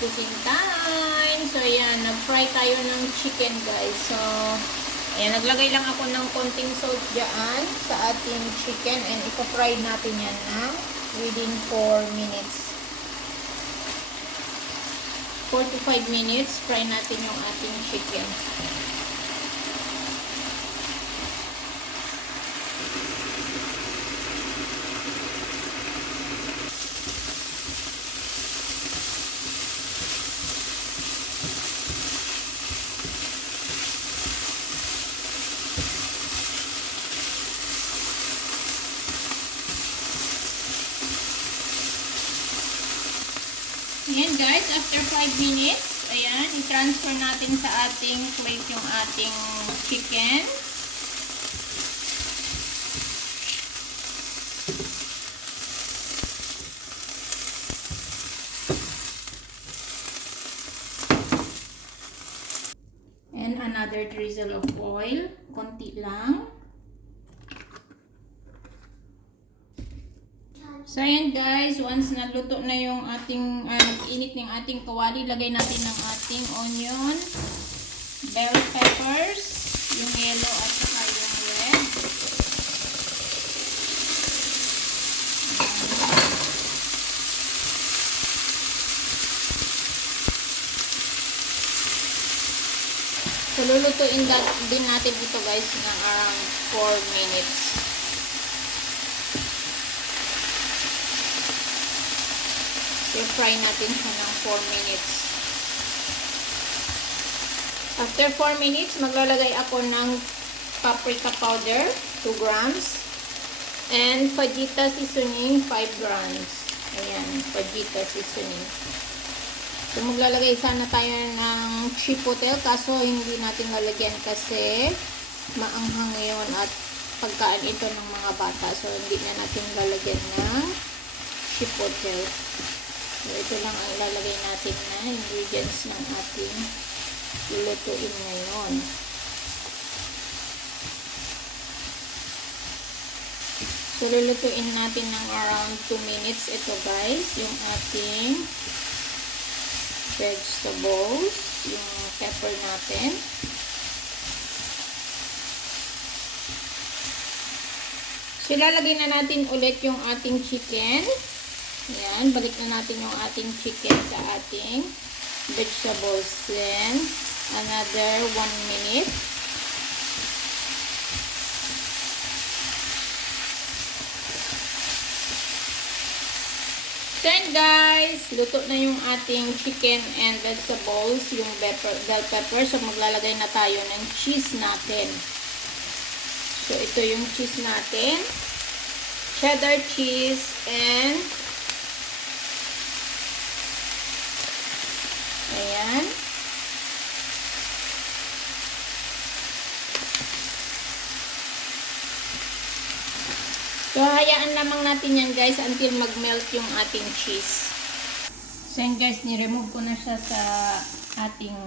cooking time. So, ayan, nag-fry tayo ng chicken, guys. So, ayan, naglagay lang ako ng konting salt dyan sa ating chicken and ipa-fry natin yan na within 4 minutes. 4 to 5 minutes, fry natin yung ating chicken. Ayan guys, after 5 minutes, ayan, i-transfer natin sa ating plate yung ating chicken. And another drizzle of oil, konti lang. So, ayan guys, once naluto na yung ating, nag-init ng ating kawali, lagay natin ng ating onion, bell peppers, yung yellow at saka yung red. So, lulutuin din natin ito guys ng around 4 minutes. I-fry natin siya ng 4 minutes. After 4 minutes, maglalagay ako ng paprika powder, 2 grams. And fajita seasoning, 5 grams. Ayan, fajita seasoning. So, maglalagay sana tayo ng chipotle, kaso hindi natin lalagyan kasi maanghang yun at pagkaan ito ng mga bata. So, hindi na natin lalagyan ng chipotle. So, ito lang ang ilalagay natin na ingredients ng ating lulutuin ngayon. So, lulutuin natin ng around 2 minutes ito guys, yung ating vegetables, yung pepper natin. So, ilalagay na natin ulit yung ating chicken. Ayan, balik na natin yung ating chicken sa ating vegetables. Then, another 1 minute. Then guys, luto na yung ating chicken and vegetables, yung bell pepper. So, maglalagay na tayo ng cheese natin. So, ito yung cheese natin. Cheddar cheese and ayan. So, hayaan lamang natin yan guys until mag-melt yung ating cheese. So, yan guys, ni-remove ko na siya sa ating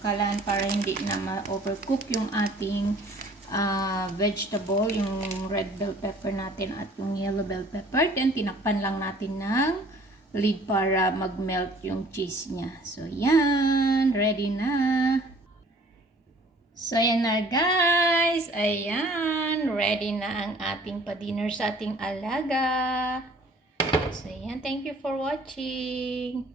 kalan para hindi na ma-overcook yung ating vegetable, yung red bell pepper natin at yung yellow bell pepper. Then, tinakpan lang natin ng lid para mag-melt yung cheese niya. So, yan. Ready na. So, yan na guys. Ayan. Ready na ang ating pa-dinner sa ating alaga. So, yan. Thank you for watching.